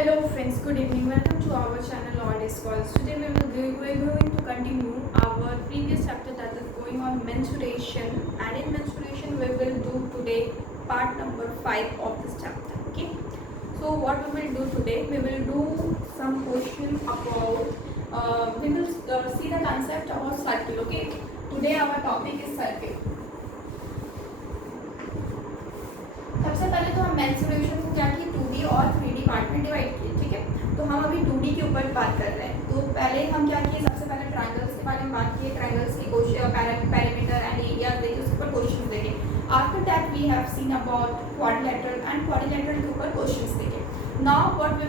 Hello friends, good evening. Welcome to our channel on Discourse. Today we're going to continue our previous chapter that is going on menstruation, and in menstruation we will do today part number 5 of this chapter. Okay. So what we will do today, we will do some questions about we will see the concept of circle. Okay. Today our topic is circle. सबसे पहले तो हम menstruation को क्या किए 2D और 3D part में divide किए, ठीक है। तो हम अभी 2D के ऊपर बात कर रहे हैं। तो पहले हम क्या किए, सबसे पहले ट्रायंगल्स के बारे में बात किए, ट्रायंगल्स के पैरामीटर एंड एरिया देखे, उसके ऊपर क्वेश्चंस देखे। After that we have seen about quadrilateral and quadrilateral के ऊपर क्वेश्चंस देखे। Now what we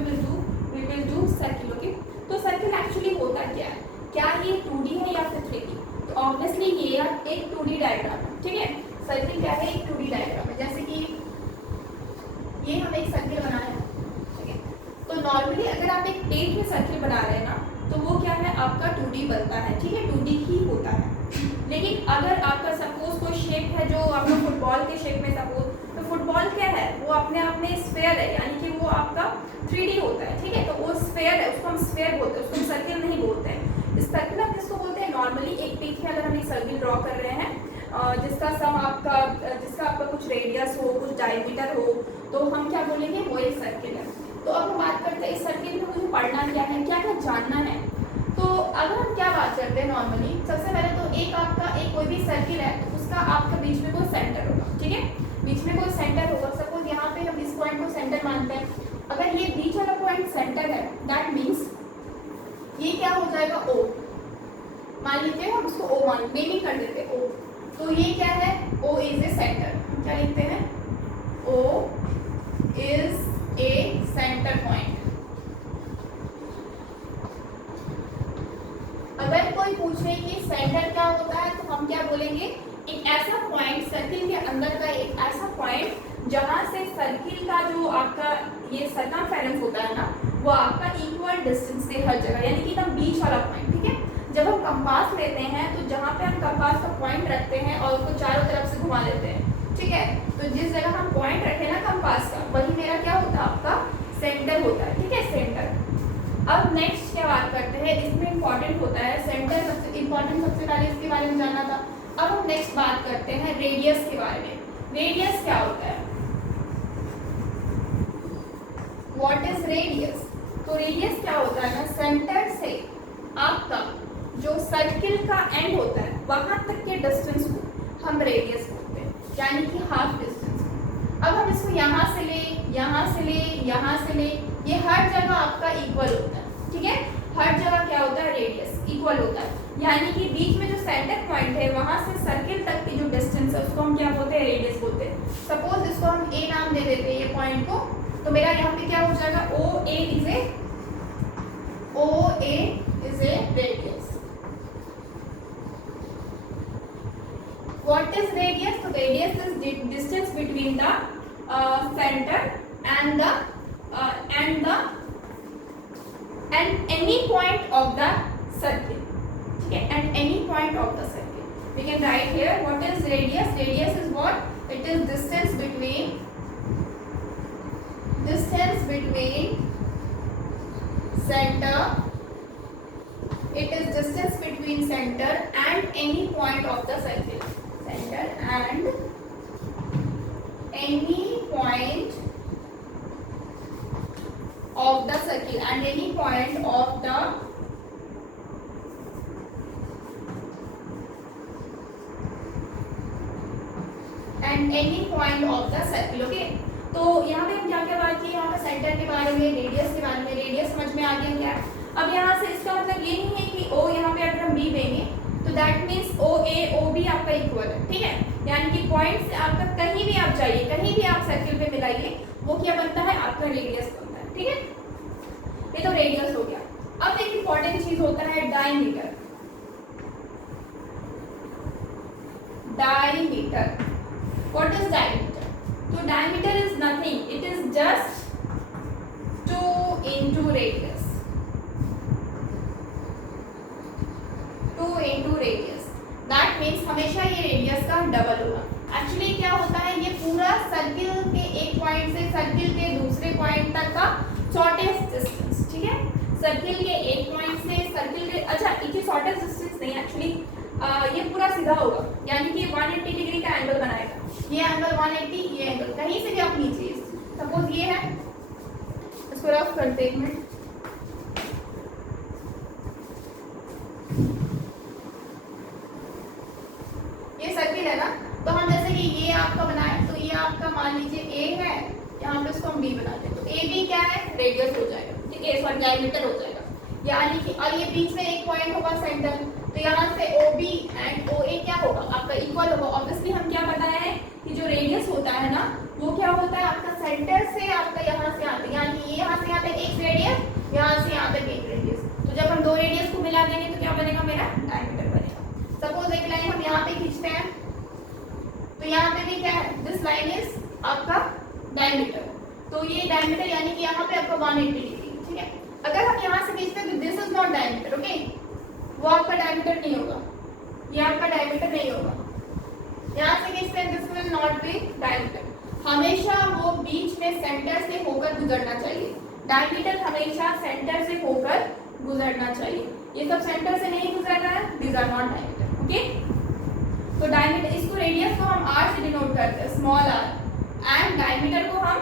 will do circle. Okay, तो सर्किल एक्चुअली होता क्या है, क्या ये 2D है या फिर 3D? तो ऑब्वियसली ये एक 2D डायग्राम है, ठीक है। सर्किल क्या है, एक 2D डायग्राम है। जैसे कि ये हम एक सर्किल बना रहे हैं, ठीक है। तो नॉर्मली अगर आप एक पेज में सर्किल बना रहे हैं ना, तो वो क्या है, आपका 2D बनता है, ठीक है, 2D ही होता है। लेकिन अगर आपका सपोज कोई शेप है जो आपका फुटबॉल के शेप में, सपोज तो फुटबॉल क्या है, वो अपने आप में स्फेयर है, यानी कि वो आपका 3D होता है, ठीक है। तो वो स्फेयर है, उसको हम स्फेयर बोलते हैं, उसको हम सर्किल नहीं बोलते हैं। इस सर्किल हम किसको बोलते हैं, नॉर्मली एक पेज में अगर हम एक सर्किल ड्रॉ कर रहे हैं जिसका आपका कुछ रेडियस हो, कुछ डायमीटर हो, तो हम क्या बोलेंगे, वो एक सर्किल है। तो अब हम बात करते हैं इस सर्किल में मुझे पढ़ना क्या है, क्या क्या जानना है। तो अगर हम क्या बात करते हैं नॉर्मली, सबसे पहले तो एक आपका एक कोई भी सर्किल है, तो उसका आपका बीच में कोई सेंटर होगा, ठीक है। बीच में कोई सेंटर होगा, सपोज यहाँ पे हम इस पॉइंट को सेंटर मानते हैं। अगर ये बीच वाला पॉइंट सेंटर है, दैट मीन्स ये क्या हो जाएगा, O। मान लीजिए हम उसको O मान नेमिंग कर देते हैं, O। तो ये क्या है, O इज ए सेंटर। हम क्या लिखते हैं, O is a centre point. अगर कोई पूछे कि सेंटर क्या होता है, तो हम क्या बोलेंगे, एक ऐसा पॉइंट सर्किल के अंदर का, एक ऐसा पॉइंट जहां से सर्किल का जो आपका ये सर्कमफेरेंस होता है ना, वो आपका इक्वल डिस्टेंस से हर जगह, यानी कि एकदम बीच वाला पॉइंट, ठीक है। जब हम कंपास लेते हैं, तो जहाँ पे हम कंपास का पॉइंट रखते हैं और उसको चारों तरफ से घुमा देते हैं, ठीक है। तो जिस जगह हम पॉइंट रखें ना कंपास का, वही मेरा क्या होता है, आपका सेंटर होता है, ठीक है, सेंटर। अब नेक्स्ट क्या बात करते हैं, इसमें इंपॉर्टेंट होता है सेंटर, सबसे इंपॉर्टेंट, सबसे पहले इसके बारे में जानना था। अब हम नेक्स्ट बात करते हैं रेडियस के बारे में। रेडियस क्या होता है, व्हाट इज रेडियस? तो रेडियस क्या होता है ना, सेंटर से आपका जो सर्किल का एंड होता है वहां तक के डिस्टेंस को हम रेडियस बोलते हैं, यानी कि हाफ डिस्टेंस। अब हम इसको यहाँ से ले, यहाँ से ले, यहाँ से ले, ये हर जगह आपका इक्वल होता है, ठीक है। हर जगह क्या होता है, रेडियस इक्वल होता है, यानी कि बीच में जो सेंटर पॉइंट है वहां से सर्किल तक की जो डिस्टेंस है उसको हम क्या बोलते हैं, रेडियस बोलते हैं। सपोज इसको हम ए नाम दे देते हैं ये पॉइंट को, तो मेरा यहाँ पे क्या हो जाएगा, O A is a radius. What is radius? So radius is distance between the center and any point of the circle. Okay, and any point of the circle. We can write here what is radius. Radius is what? It is distance between center. It is distance between center and any point of the circle. Center and any point of the circle and any point of the circle. Okay, तो यहाँ पे हम क्या क्या बात की, यहाँ पे सेंटर के बारे में, रेडियस के बारे में। रेडियस समझ में आ गया क्या? अब यहाँ से इसका मतलब ये नहीं है कि O यहाँ पे अगर हम B देंगे तो that means O A O B आपका इक्वल है, ठीक है। यानी कि पॉइंट से आपका कहीं भी आप जाइए, कहीं भी आप सर्किल पे मिलाइए, वो क्या बनता है, आपका रेडियस बनता है, ठीक है। ये तो रेडियस हो गया। अब एक इंपॉर्टेंट चीज होता है diameter. Diameter, what is diameter? तो diameter is nothing, it is just 2 into radius. 2 into radius, that means हमेशा ये रेडियस का डबल होगा। एक्चुअली क्या होता है, ये पूरा सर्किल के एक पॉइंट से सर्किल के दूसरे पॉइंट तक का शॉर्टेस्ट डिस्टेंस, ठीक है, सर्किल के एक पॉइंट से सर्किल के, अच्छा ये शॉर्टेस्ट डिस्टेंस नहीं एक्चुअली, ये पूरा सीधा होगा, यानी कि 180 डिग्री का एंगल बनाएगा, ये एंगल 180, ये एंगल कहीं से भी आप लीजिए, सपोज ये है, इसको रफ करते एक मिनट, ये सर्किल है ना, तो हम जैसे कि ये आपका बनाए, तो ये आपका मान लीजिए ए है, यहाँ पे इसको हम बी बनाते हैं, तो ए बी क्या है, रेडियस हो जाएगा, ठीक है, सॉरी डायमीटर हो जाएगा, यानी कि और ये बीच में एक पॉइंट होगा सेंटर, तो यहाँ से ओ बी एंड ओ ए क्या होगा आपका इक्वल होगा। ऑब्वियसली हम क्या बताया है कि जो रेडियस होता है ना वो क्या होता है आपका सेंटर से आपका यहाँ से आते, यानी ये यहाँ से यहाँ तक एक रेडियस, यहाँ से यहाँ तक एक रेडियस, तो जब हम दो रेडियस को मिला देंगे तो क्या बनेगा, मेरा डायमीटर बनेगा। सपोज एक लाइन हम यहाँ पे खींचते हैं, तो यहाँ पे भी क्या है, दिस लाइन इज आपका डायमीटर, तो ये डायमीटर यानी कि यहाँ पे आपका 180 डिग्री, ठीक है। अगर हम यहाँ से खींचते हैं तो this is not diameter, okay, वो आपका डायमीटर नहीं होगा, ये आपका डायमीटर नहीं होगा, यहाँ से खींचते हैं this will not be diameter, हमेशा वो बीच में सेंटर से होकर गुजरना चाहिए, डायमीटर हमेशा सेंटर से होकर गुजरना चाहिए, ये सब सेंटर से नहीं गुजर रहा है, this are not diameter, okay. तो डायमीटर, इसको रेडियस को हम r से डिनोट करते हैं, स्मॉल r, एंड डायमीटर को हम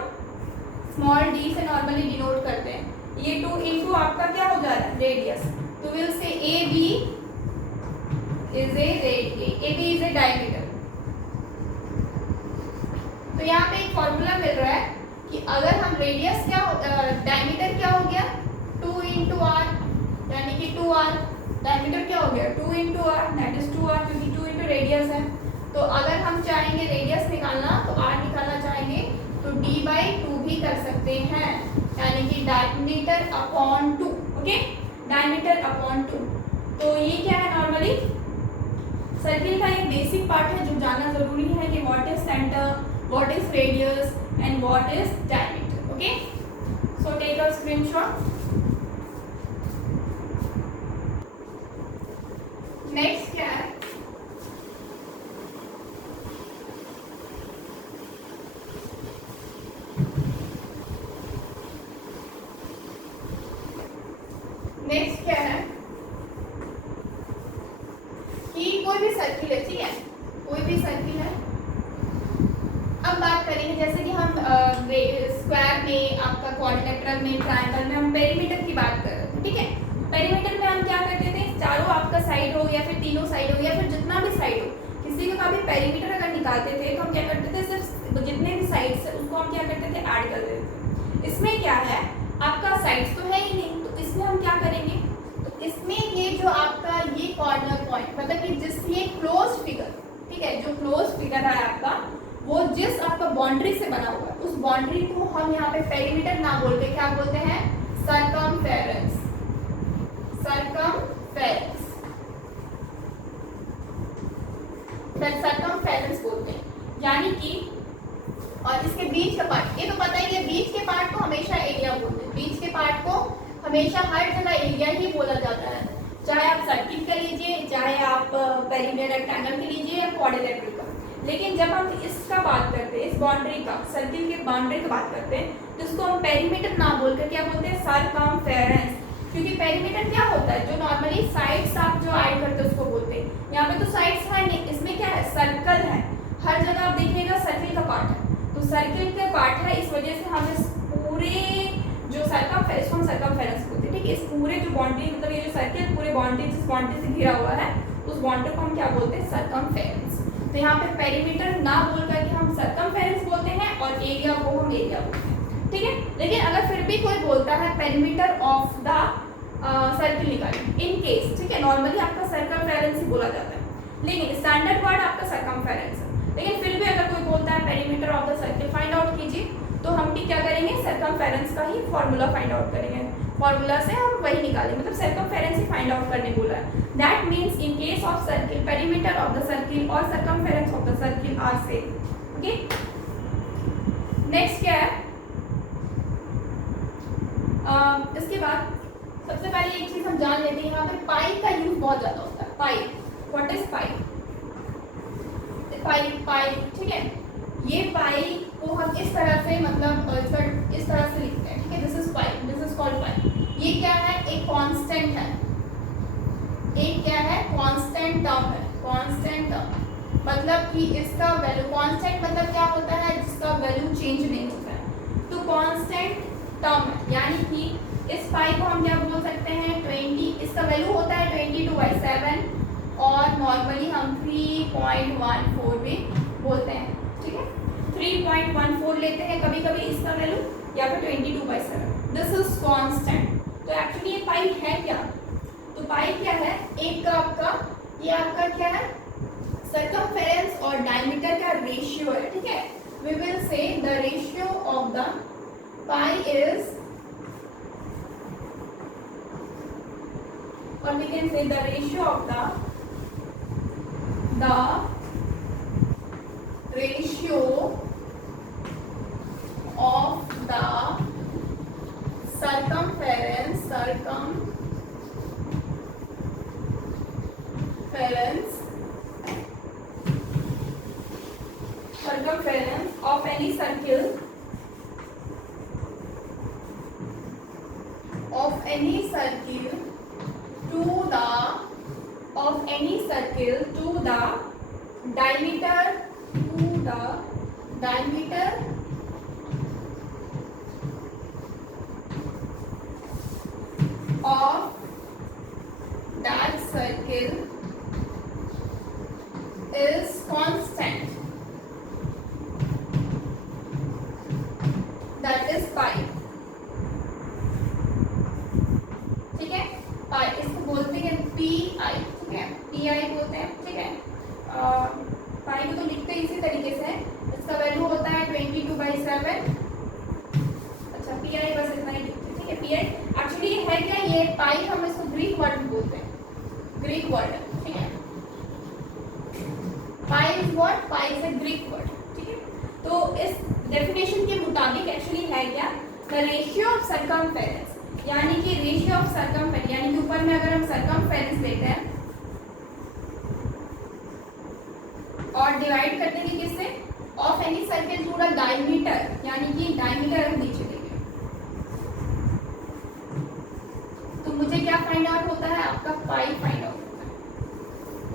स्मॉल d से नॉर्मली डिनोट करते हैं, ये 2 इनटू आपका क्या हो जा रहा है, रेडियस, तो will say A B is a diameter. तो यहाँ पे एक फॉर्मूला मिल रहा है कि अगर हम रेडियस क्या डायमीटर क्या हो गया 2 इंटू आर, यानी कि 2r, डायमीटर क्या हो गया 2 into are, that is 2r, क्योंकि 2 इंटू रेडियस है, तो अगर हम चाहेंगे रेडियस निकालना तो r निकालना चाहेंगे तो d/2 भी कर सकते हैं, यानी कि diameter upon 2, okay, diameter upon 2। तो ये क्या है, नॉर्मली सर्किल का एक बेसिक पार्ट है जो जानना जरूरी है कि what is centre, what is radius and what is diameter, okay. So take a screenshot. Next क्या है, नेक्स्ट क्या है कि कोई भी सर्किल है, ठीक है, कोई भी सर्किल है, अब बात करेंगे जैसे कि हम स्क्वायर में, आपका क्वाड्रिलेटरल में, ट्रायंगल में हम पेरीमीटर की बात कर रहे थे, ठीक है। पेरीमीटर में हम क्या करते थे, चारों आपका साइड हो या फिर तीनों साइड हो या फिर जितना भी साइड हो, किसी का भी पेरीमीटर अगर निकालते थे तो हम क्या करते थे, सिर्फ जितने भी साइड्स है उसको हम क्या करते थे, ऐड कर देते थे। इसमें क्या है, आपका साइड्स तो है ही नहीं, तो इसमें हम क्या करेंगे, तो इसमें ये जो आपका ये कॉर्नर पॉइंट, मतलब कि जिस ये क्लोज फिगर, ठीक है, जो क्लोज फिगर है आपका, वो जिस आपका बाउंड्री से बना हुआ है, उस बाउंड्री को हम यहाँ पे पेरीमीटर ना बोल के क्या बोलते हैं, सर्कमफेरेंस, सर्कमफेरेंस, सर्कमफेरेंस बोलते हैं, यानी कि, और इसके बीच का पार्ट, ये तो पता ही है, बीच के पार्ट को हमेशा एरिया बोलते हैं, बीच के पार्ट को हमेशा हर जगह एरिया ही बोला जाता है, चाहे आप सर्किल का लीजिए, चाहे आप पेरीमीटर रेक्टेंगल के लीजिए या क्वाड्रिलेटरल का। लेकिन जब हम इसका बात करते हैं, इस बाउंड्री का, सर्किल के बाउंड्री की बात करते हैं, तो इसको हम पेरीमीटर ना बोलकर क्या बोलते हैं, सर्कमफेरेंस, क्योंकि पेरीमीटर क्या होता है, जो नॉर्मली साइड्स आप जो ऐड करते हैं उसको बोलते हैं, यहाँ पे तो साइड्स है नहीं, इसमें क्या है, सर्कल है, हर जगह आप देखिएगा सर्किल का पार्ट है, तो सर्किल का पार्ट है, इस वजह से हम इस पूरे जो सर्कमफेरेंस, हम सर्कमफेरेंस बोलते हैं, ठीक है, इस पूरे जो बाउंड्री, मतलब ये जो सर्किल पूरे बाउंड्री, जिस बाउंड्री से घिरा हुआ है उस बाउंड्री को हम क्या बोलते हैं, सर्कमफेरेंस। तो यहाँ पे पेरीमीटर ना बोल करके हम सर्कमफेरेंस बोलते हैं और एरिया को हम एरिया बोलते हैं, ठीक है। लेकिन अगर फिर भी कोई बोलता है पेरीमीटर ऑफ द सर्किल निकालिए, इन केस, ठीक है, नॉर्मली आपका सर्कमफेरेंस ही बोला जाता है, लेकिन स्टैंडर्ड वर्ड आपका सर्कमफेरेंस है, लेकिन फिर भी अगर कोई बोलता है perimeter of the circle find out कीजिए, तो हम भी क्या करेंगे, सर्कमफेरेंस का ही फॉर्मूला फाइंड आउट करेंगे, फॉर्मूला से हम वही निकालेंगे, मतलब सर्कमफेरेंस ही फाइंड आउट करने बोला है। That means in case of circle, perimeter of the circle और circumference of the circle are same, okay. Next क्या है, इसके बाद सबसे पहले एक चीज हम जान लेते हैं, यहाँ पे पाई का यूज बहुत ज्यादा होता है, पाई, व्हाट इज पाई, पाई, पाई, ठीक है, ये पाई को हम इस तरह से, मतलब इस तरह से लिखते हैं, ठीक है, दिस इज पाई, कांस्टेंट है, एक क्या है कांस्टेंट टर्म है, कांस्टेंट टर्म मतलब कि इसका वैल्यू, कांस्टेंट मतलब क्या होता है जिसका वैल्यू चेंज नहीं होता है, तो कांस्टेंट टर्म है, यानी कि इस पाई को हम क्या बोल सकते हैं 20, इसका वैल्यू होता है 22/7 और नॉर्मली हम 3.14 भी बोलते हैं, ठीक है 3.14 लेते हैं कभी कभी इसका वैल्यू, या फिर 22/7, दिस इज कांस्टेंट। तो एक्चुअली ये पाई है क्या, तो पाई क्या है, एक का आपका ये आपका क्या है सर्कमफेरेंस और डायमीटर का रेशियो है, ठीक है, we will say the ratio of the pi is, or we can say the ratio of the ratio of the circumference of any circle to the diameter of that circle is constant, that is pi, ठीक है, पाई इसको बोलते हैं P I, ठीक है P I बोलते हैं, ठीक है पाई को तो लिखते हैं इसी तरीके से, इसका वैल्यू होता है 22/7, अच्छा पी आई बस इतना ही लिखते हैं, ठीक है पी आई एक्चुअली है क्या, ये पाई हम इसको ग्रीक वर्ड बोलते हैं, ग्रीक वर्ड है, ठीक है pi is what, pi is a Greek word, ठीक है, तो इस डेफिनेशन के मुताबिक एक्चुअली है क्या, द रेशियो ऑफ सर्कमफेरेंस, यानी कि रेशियो ऑफ सर्कमफेरेंस, यानी कि ऊपर में अगर हम सर्कमफेरेंस लेते हैं और डिवाइड कर देंगे किससे, of any circle to the diameter, यानी कि डायमीटर हम नीचे देंगे, तो मुझे क्या फाइंड आउट होता है, आपका पाई फाइंड आउट होता है,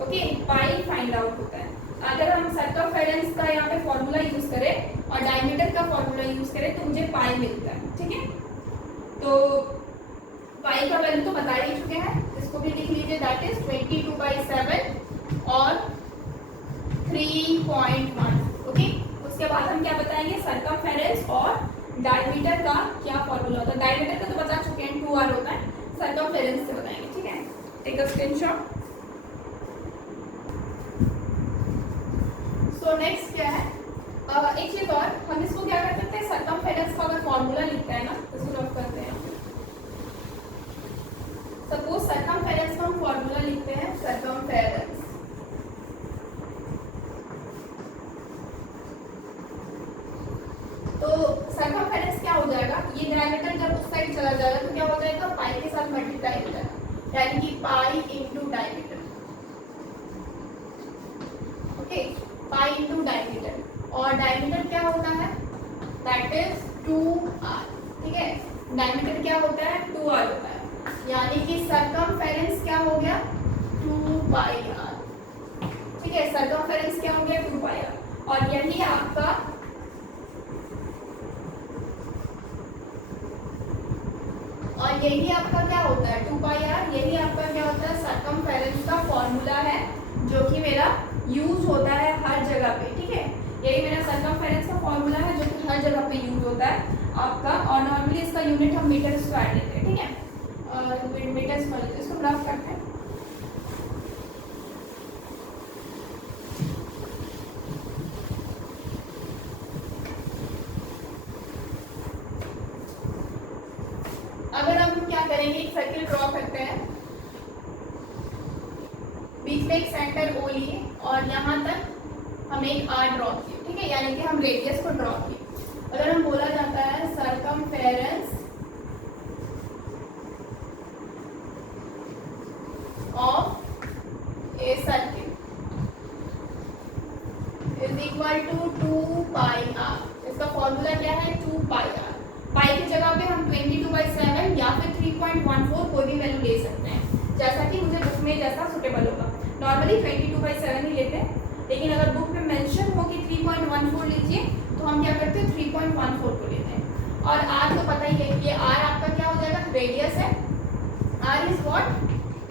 ओके पाई फाइंड आउट होता है। अगर हम सर्कमफेरेंस का यहाँ पे फॉर्मूला यूज करें और डायमीटर का फॉर्मूला यूज करें तो मुझे पाई मिलता है, ठीक है, तो पाई का वैल्यू तो बता ही चुके हैं, इसको भी लिख लीजिए, दैट इज 22/7 और 3.1, ओके उसके बाद हम क्या बताएंगे, सर्कमफेरेंस और डायमीटर का क्या फॉर्मूला होता है, डायमीटर का तो बता चुके हैं 2r होता है, सर्कमफेरेंस से बताएंगे, ठीक है take a screenshot. So next क्या है, एक चीज और, हम इसको क्या कर सकते हैं, सर्कमफेरेंस का अगर फॉर्मूला लिखते हैं ना, इसको रफ करते हैं, सपोज सर्कमफेरेंस का हम फॉर्मूला लिखते हैं, सर्कमफेरेंस तो सर्कमफेरेंस क्या हो जाएगा, ये डायमीटर जब उस साइड चला जाएगा तो क्या हो जाएगा, पाई के साथ मल्टीप्लाई हो जाएगा, यानी कि pi into diameter, okay pi into diameter, और डायमीटर क्या होता है, दैट इज 2r, ठीक है डायमीटर क्या होता है 2r होता है, यानी कि सर्कमफेरेंस क्या हो गया 2πr, ठीक है सर्कमफेरेंस क्या हो गया 2πr, और यही आपका क्या होता है 2πr, यही आपका क्या होता है सर्कमफेरेंस का फॉर्मूला है, जो कि मेरा यूज होता है हर जगह पे, ठीक है यही मेरा सर्कमफेरेंस का फॉर्मूला है जो कि हर जगह पे यूज होता है आपका, और नॉर्मली इसका यूनिट हम मीटर स्क्वायर लेते हैं, ठीक है मीटर स्क्वायर लेते हैं, इसको ग्राफ करते हैं। अगर हम क्या करेंगे, एक सर्किल ड्रॉ करते हैं, बीच में एक सेंटर ओ लिए और यहाँ तक हम एक आर ड्रॉ किए, ठीक है यानी कि हम रेडियस को ड्रॉ किए। अगर हम बोला जाता है circumference of a circle is equal to 2πr, इसका फॉर्मूला क्या है 2πr, पाई की जगह पे हम 22/7 या फिर 3.1 3.14 कोई भी वैल्यू ले सकते हैं, जैसा कि मुझे बुक में जैसा सुटेबल होगा। नॉर्मली 22/7 ही लेते हैं, लेकिन अगर बुक में मेंशन हो कि 3.14 लीजिए तो हम क्या करते हैं 3.14 को लेते हैं। और आर तो पता ही है, ये आर आपका क्या हो जाएगा, रेडियस है। R is what,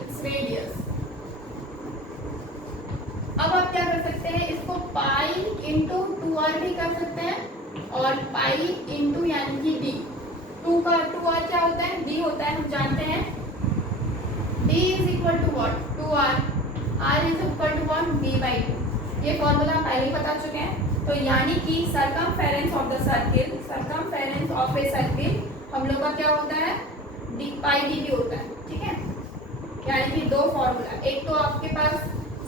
it's radius. अब आप क्या कर सकते हैं, इसको पाई इंटू 2r भी कर सकते हैं, और पाई इंटू यानी कि डी। 2r क्या होता है, डी होता है, हम जानते हैं d is equal to what, 2r, r is equal to what, d/2। ये फॉर्मूला पहले ही बता चुके हैं। तो यानी कि circumference of the circle, circumference of a circle हम लोग का क्या होता है, डी पाई डी भी होता है, ठीक है। यानी कि दो फॉर्मूला, एक तो आपके पास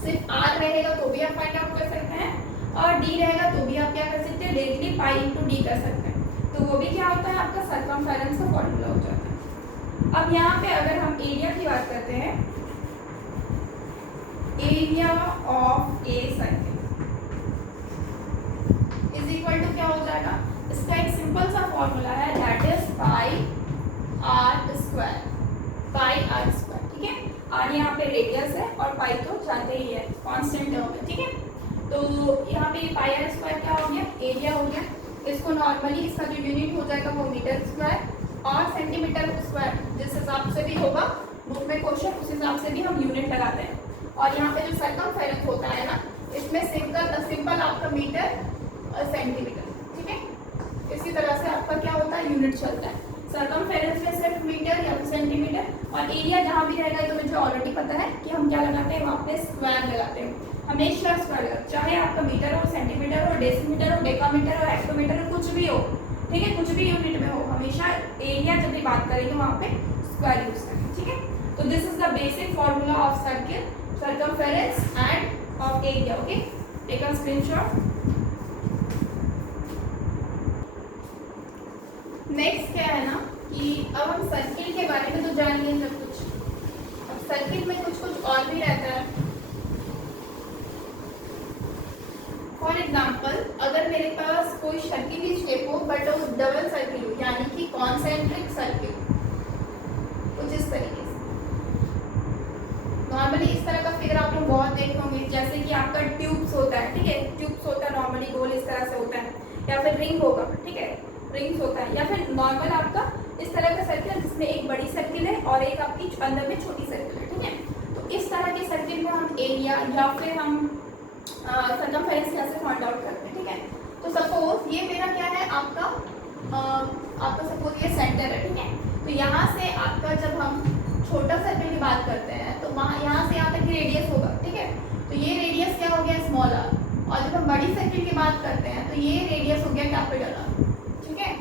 सिर्फ आर रहेगा तो भी आप फाइंड आउट कर सकते हैं, और डी रहेगा तो भी आप क्या कर सकते हैं, डायरेक्टली पाई इंटू डी कर सकते हैं। तो वो भी क्या होता है, आपका सरकमफेरेंस का फॉर्मूला हो जाता है। अब यहाँ पे अगर हम एरिया की बात करते हैं, area of a circle is equal to क्या हो जाएगा, इसका एक सिंपल सा फॉर्मूला है, that is pi are square, pi are square, ठीक है। आर यहाँ पे रेडियस है और पाई तो जानते ही है कांस्टेंट टर्म है, ठीक है। तो यहाँ पे पाई आर स्क्वायर क्या हो गया, एरिया हो गया। इसको नॉर्मली इसका जो यूनिट हो जाएगा वो मीटर स्क्वायर और सेंटीमीटर स्क्वायर, जिस हिसाब से भी होगा बुक में क्वेश्चन, उस हिसाब से भी हम यूनिट लगाते हैं। और यहाँ पे जो सरकमफेरेंस होता है ना, इसमें सिंपल आपका मीटर और सेंटीमीटर, ठीक है। इसी तरह से आपका क्या होता है, यूनिट चलता है। सरकमफेरेंस में सिर्फ मीटर या फिर सेंटीमीटर, और एरिया जहाँ भी रहेगा तो मुझे ऑलरेडी पता है कि हम क्या लगाते हैं, वहाँ पे स्क्वायर लगाते हैं, हमेशा स्क्वायर लगाते, चाहे आपका मीटर हो, सेंटीमीटर हो, डेसीमीटर हो, डेकामीटर हो, हेक्टोमीटर हो, कुछ भी हो, ठीक है, कुछ भी यूनिट में हो, हमेशा एरिया जब भी बात करेंगे वहाँ पे स्क्वायर यूज करेंगे, ठीक है। तो this is the basic formula of circle, circumference and of area, okay, take a screenshot। Next क्या है ना कि अब हम सर्किल के बारे में तो जान लिए सब कुछ, अब सर्किल में कुछ कुछ और भी रहता है। फॉर एग्जाम्पल, अगर मेरे पास कोई सर्किल शेप हो बट वो डबल सर्किल हो, यानी कि कॉन्सेंट्रिक सर्किल, कुछ इस तरीके से। नॉर्मली इस तरह का फिगर आप लोग बहुत देखते होंगे, जैसे कि आपका ट्यूब्स होता है, ठीक है, ट्यूब्स होता है नॉर्मली गोल इस तरह से होता है, या फिर रिंग होगा, ठीक है, रिंग्स होता है, या फिर नॉर्मल आपका इस तरह का सर्किल जिसमें एक बड़ी सर्किल है और एक आपकी अंदर में छोटी सर्किल है, ठीक है। तो इस तरह के सर्किल में हम एरिया या फिर हम सरकमफेरेंस कैसे फाइंड आउट करते हैं, ठीक है। तो सपोज ये मेरा क्या है, आपका सपोज ये सेंटर है, ठीक है। तो यहाँ से आपका जब हम छोटा सर्किल की बात करते हैं तो वहाँ यहाँ से यहाँ तक की रेडियस होगा, ठीक है। तो ये रेडियस क्या हो गया, स्मॉल आर, और जब हम बड़ी सर्किल की बात करते हैं तो ये रेडियस हो गया कैपिटल आर, ठीक है।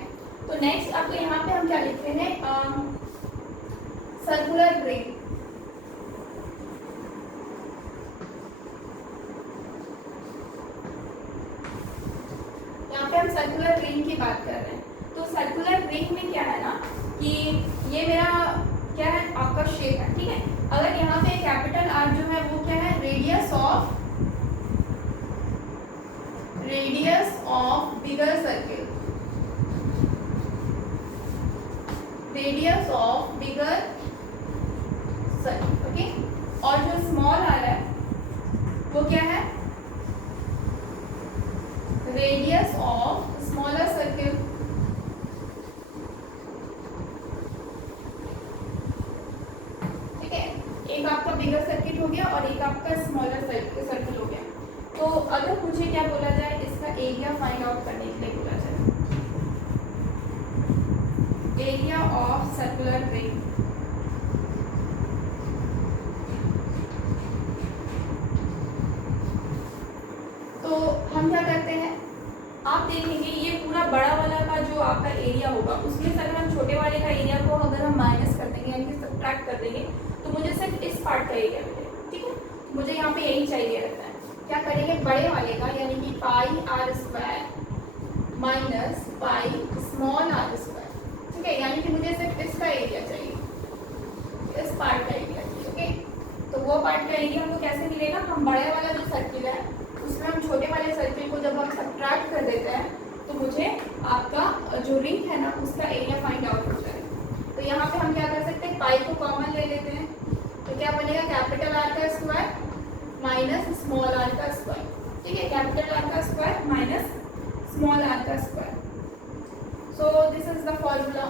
तो नेक्स्ट आपको यहाँ पे हम क्या लिखते हैं, सर्कुलर रिंग। यहाँ पे हम सर्कुलर रिंग की बात कर रहे हैं। तो सर्कुलर रिंग में क्या है ना कि ये मेरा क्या है, आपका शेप है, ठीक है। अगर यहाँ पे कैपिटल आर जो है वो क्या है, radius of bigger circle, radius of bigger circle, okay. और जो स्मॉल आर है वो क्या है, रेडियस ऑफ स्मॉलर सर्किल, ठीक है। एक आपका बिगर सर्किट हो गया और एक आपका स्मॉलर सर्किल हो गया। तो अगर मुझे क्या बोला जाए, इसका एरिया फाइंड आउट करने के लिए बोला जाए, एरिया ऑफ सर्कुलर रिंग, तो हम क्या करते हैं, आप देखेंगे ये पूरा बड़ा वाला का जो आपका एरिया होगा उसमें से अगर हम छोटे वाले का एरिया को अगर हम माइनस कर देंगे यानी कि सब्ट्रैक्ट कर देंगे तो मुझे सिर्फ इस पार्ट का एरिया मिलेगा, ठीक है। मुझे यहाँ पे यही चाहिए रहता है, क्या करेंगे, बड़े वाले का यानी कि pi are square minus pi small R square, ठीक है। यानी कि मुझे सिर्फ इसका एरिया चाहिए, इस पार्ट का एरिया चाहिए, ओके। तो वो पार्ट का एरिया हमको कैसे मिलेगा, हम बड़े वाला जो सर्किल है उसमें हम छोटे वाले सर्किल को जब हम सब्ट्रैक्ट कर देते हैं तो मुझे आपका जो रिंग है ना उसका एरिया फाइंड आउट हो जाएगा। तो यहाँ पे हम क्या कर सकते हैं, पाई को कॉमन ले लेते हैं तो क्या बनेगा, कैपिटल आर का स्क्वायर माइनस स्मॉल आर का स्क्वायर। ठीक है, कैपिटल आर का स्क्वायर माइनस स्मॉल आर का square. So this is the formula.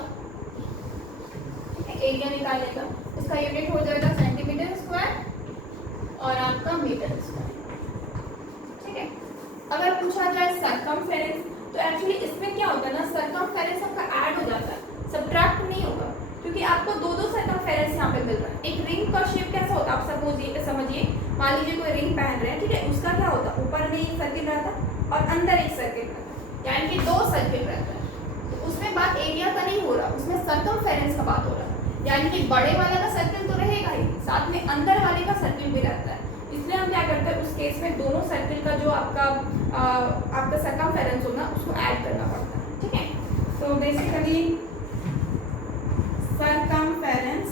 Area निकालने का, उसका यूनिट हो जाएगा सेंटीमीटर स्क्वायर और आपका मीटर स्क्वायर। ठीक है, अगर पूछा जाए सरकमफेरेंस तो एक्चुअली इसमें क्या होता है ना, सरकमफेरेंस आपका ऐड हो जाता है, सब्ट्रैक्ट नहीं होगा, क्योंकि आपको दो दो सरकमफेरेंस यहाँ पे मिल रहा है। एक रिंग का शेप कैसा होता है आप सपोज ये समझिए, मान लीजिए कोई रिंग पहन रहे हैं, ठीक है, उसका क्या होता है, ऊपर में एक सर्किल रहता है और अंदर एक सर्किल रहता है, यानी कि दो सर्किल रहता है। तो उसमें बात एरिया का नहीं हो रहा, उसमें सरकमफेरेंस का बात हो रहा है, यानी कि बड़े वाले का सर्किल तो रहेगा ही, साथ में अंदर वाले का सर्किल भी रहता है। इसलिए हम क्या करते हैं उस केस में दोनों सर्किल का जो आपका सरकमफेरेंस होगा उसको ऐड करना पड़ता है। ठीक है, तो basically circumference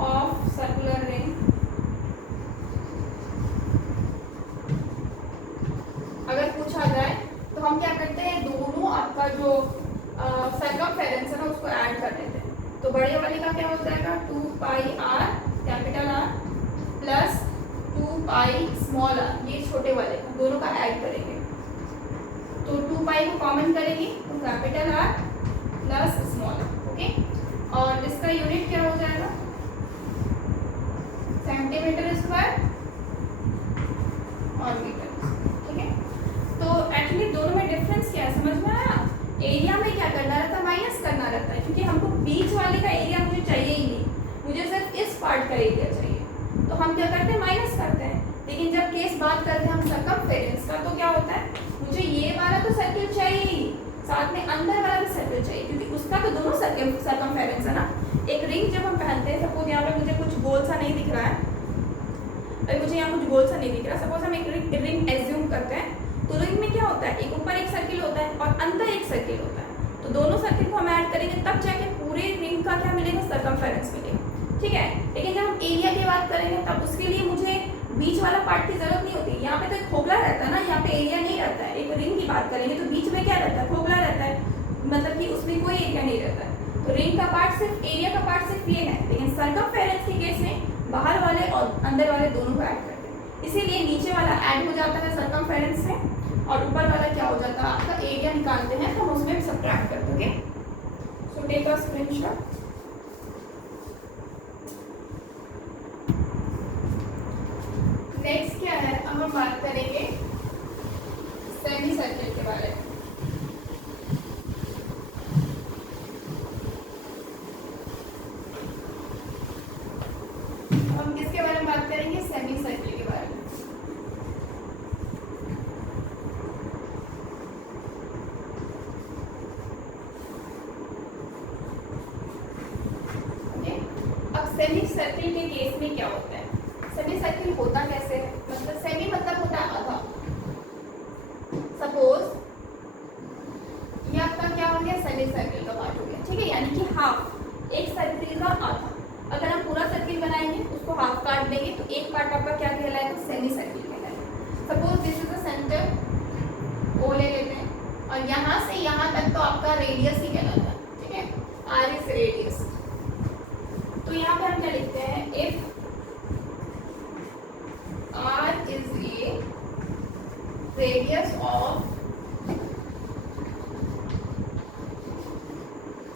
of circular ring, अगर पूछा जाए तो हम क्या करते हैं, दोनों आपका जो सरकमफेरेंस है ना उसको ऐड कर देते हैं। तो बड़े वाले का क्या हो जाएगा, 2 pi R capital R plus 2 pi small R, ये छोटे वाले का, दोनों का ऐड करेंगे। तो 2 पाई को कॉमन करेंगे तो capital R plus small r. Okay, और इसका यूनिट क्या हो जाएगा, सेंटीमीटर स्क्वायर और मीटर। ठीक है, तो एक्चुअली दोनों में डिफरेंस क्या है समझ में आया। एरिया में क्या करना रहता है, माइनस करना रहता है, क्योंकि हमको बीच वाले का एरिया मुझे चाहिए ही नहीं, मुझे सिर्फ इस पार्ट का एरिया चाहिए, तो हम क्या करते हैं माइनस करते हैं। लेकिन जब केस बात करते हैं हम सरकमफेरेंस का तो क्या होता है, मुझे ये वाला तो सर्किल चाहिए ही, साथ में अंदर वाला भी सर्किल चाहिए, क्योंकि उसका तो दोनों सरकमफेरेंस है ना। एक रिंग जब हम पहनते हैं, सपोज यहाँ पे मुझे कुछ गोल सा नहीं दिख रहा है, अभी मुझे यहाँ कुछ गोल सा नहीं दिख रहा, सपोज हम एक रिंग एज्यूम करते हैं, तो रिंग में क्या होता है, एक ऊपर एक सर्किल होता है और अंदर एक सर्किल होता है, तो दोनों सर्किल को हम ऐड करेंगे तब जाके पूरे रिंग का क्या मिलेगा, सरकमफेरेंस मिलेगा। ठीक है, लेकिन जब हम एरिया की बात करेंगे तब उसके लिए मुझे बीच वाला पार्ट की जरूरत नहीं होती। यहाँ पे तो एक खोखला रहता है ना, यहाँ पे एरिया नहीं रहता है। एक रिंग की बात करेंगे तो बीच में क्या रहता है, खोखला रहता है, मतलब कि उसमें कोई एरिया नहीं रहता है। तो रिंग का पार्ट सिर्फ, एरिया का पार्ट सिर्फ ये है, लेकिन सरकमफेरेंस के केस में बाहर वाले और अंदर वाले दोनों को ऐड करते हैं, इसीलिए नीचे वाला ऐड हो जाता है सरकमफेरेंस से और ऊपर वाला क्या हो जाता है, आपका एरिया निकालते हैं तो हम उसमें सब्ट्रैक्ट कर दोगे। So take a screenshot. Next क्या है, अब हम बात करेंगे सेमी सर्किल के बारे में। हम किसके बारे में बात करेंगे, सेमी सर्किल के बारे में। सेमी सर्किल के केस में क्या होता है, सेमी सर्किल होता कैसे है, मतलब सेमी मतलब होता है आधा। सपोज ये आपका क्या हो गया, सेमी सर्किल का पार्ट हो गया। ठीक है, यानी कि हाफ, एक सर्किल का आधा। अगर हम पूरा सर्किल बनाएंगे उसको हाफ काट देंगे तो एक पार्ट आपका क्या कहलाएगा, सेमी सर्किल कहलाएगा। Suppose this is the centre, O ले लेते हैं और यहाँ से यहाँ तक तो आपका रेडियस ही कहलाता है। ठीक है, आर इज रेडियस। तो यहाँ पे हम क्या लिखते हैं, if R is a radius of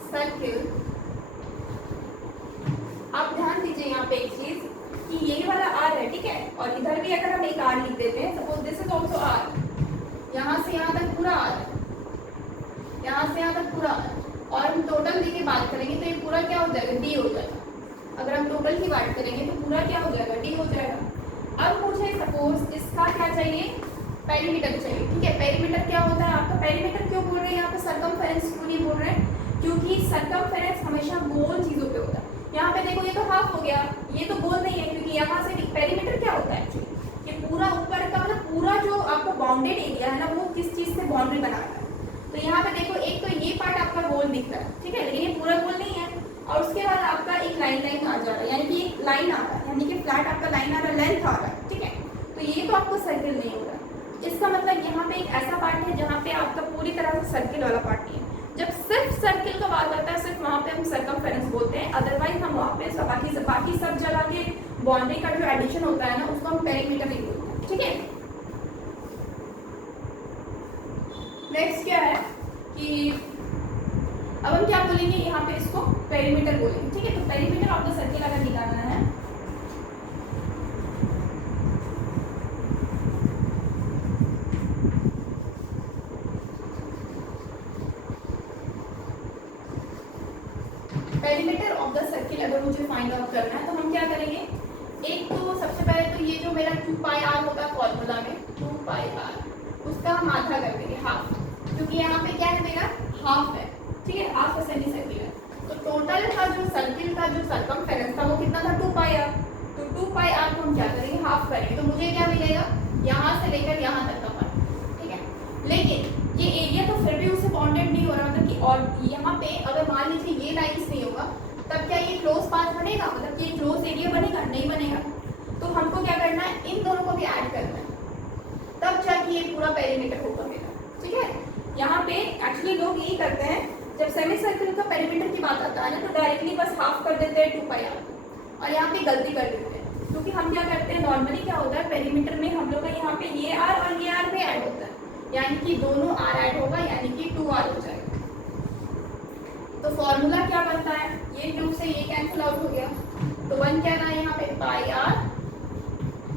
circle। आप ध्यान दीजिए यहाँ पे एक चीज कि ये वाला R है, ठीक है, और इधर भी अगर हम एक R लिख देते हैं, suppose this is also R, यहाँ से यहाँ तक पूरा R है, यहाँ से यहाँ तक पूरा R, और हम टोटल दी की बात करेंगे तो ये पूरा क्या हो जाएगा, D हो जाएगा। अगर हम टोटल की बात करेंगे तो पूरा क्या हो जाएगा, D हो जाएगा। अब मुझे सपोज इसका क्या चाहिए, पेरीमीटर चाहिए। ठीक है, पेरीमीटर क्या होता है आपका, पेरीमीटर क्यों बोल रहे हैं यहाँ पे, सरकमफेरेंस क्यों नहीं बोल रहे हैं, क्योंकि सरकमफेरेंस हमेशा गोल चीजों पे होता है। यहाँ पे देखो ये तो हाफ हो गया, ये तो गोल नहीं है, क्योंकि यहाँ से पेरीमीटर क्या होता है, ये पूरा ऊपर का मतलब पूरा जो आपका बाउंडेड एरिया है ना, वो किस चीज से बाउंड्री बना रहा है। तो यहाँ पे देखो एक तो ये पार्ट आपका गोल दिख रहा है, ठीक है, लेकिन ये पूरा गोल नहीं है। और उसके बाद आपका एक लाइन आ जा रहा है, यानी कि एक लाइन आ रहा है, यानी कि फ्लैट आपका लाइन आ रहा है, लेंथ आ रहा है। ठीक है, तो ये तो आपको सर्किल नहीं हो रहा। इसका मतलब यहाँ पे एक ऐसा पार्ट है जहाँ पे आपका पूरी तरह से सर्किल वाला पार्ट नहीं है। जब सिर्फ सर्किल का बात आता है सिर्फ वहाँ पे हम सर्कमफेरेंस बोलते हैं, अदरवाइज हम वहाँ पे बाकी सब जगह के बाउंड्री का जो एडिशन होता है ना उसको हम पेरीमीटर नहीं बोलते हैं, ठीक है। नेक्स्ट क्या है कि अब हम क्या बोलेंगे, यहाँ पे इसको पेरीमीटर बोलेंगे, ठीक है। तो पेरीमीटर ऑफ द सर्किल अगर निकालना है पेरीमीटर ऑफ द सर्किल अगर मुझे फाइंड आउट करना है तो हम क्या करेंगे, एक तो सबसे पहले तो ये जो मेरा 2πr होगा फॉर्मूला में 2πr उसका हम आधा कर देंगे हाफ, क्योंकि यहाँ पे क्या है मेरा हाफ है, ठीक है, हाफ का सेमी सर्किल है। तो टोटल का जो सर्किल का जो सर्कमफेरेंस था वो कितना था 2πr, तो 2πr को हम क्या करेंगे हाफ करेंगे, तो मुझे क्या मिलेगा यहाँ से लेकर यहाँ तक का पार्ट, ठीक है। लेकिन ये एरिया तो फिर भी उससे बाउंडेड नहीं हो रहा, मतलब कि और यहाँ पे अगर मान लीजिए ये लाइंस नहीं होगा तब क्या ये क्लोज पाथ बनेगा, मतलब कि क्लोज एरिया बनेगा, नहीं बनेगा। तो हमको क्या करना है, इन दोनों को भी ऐड करना है, तब जाके ये पूरा पेरीमीटर होगा मेरा, ठीक है। यहाँ पे एक्चुअली लोग यही करते हैं, जब सेमी सर्किल का पेरीमीटर की बात आता है ना तो डायरेक्टली बस हाफ कर देते हैं 2πr और यहाँ पे गलती कर देते हैं, क्योंकि हम क्या करते हैं नॉर्मली क्या होता है पेरीमीटर में हम लोग का यहाँ पे ये r और ये r में ऐड होता है, यानी कि दोनों r ऐड होगा यानी कि 2r हो जाएगा। तो फॉर्मूला क्या बनता है, ये 2 से ये कैंसिल आउट हो गया, तो बन क्या रहा है यहाँ पे πr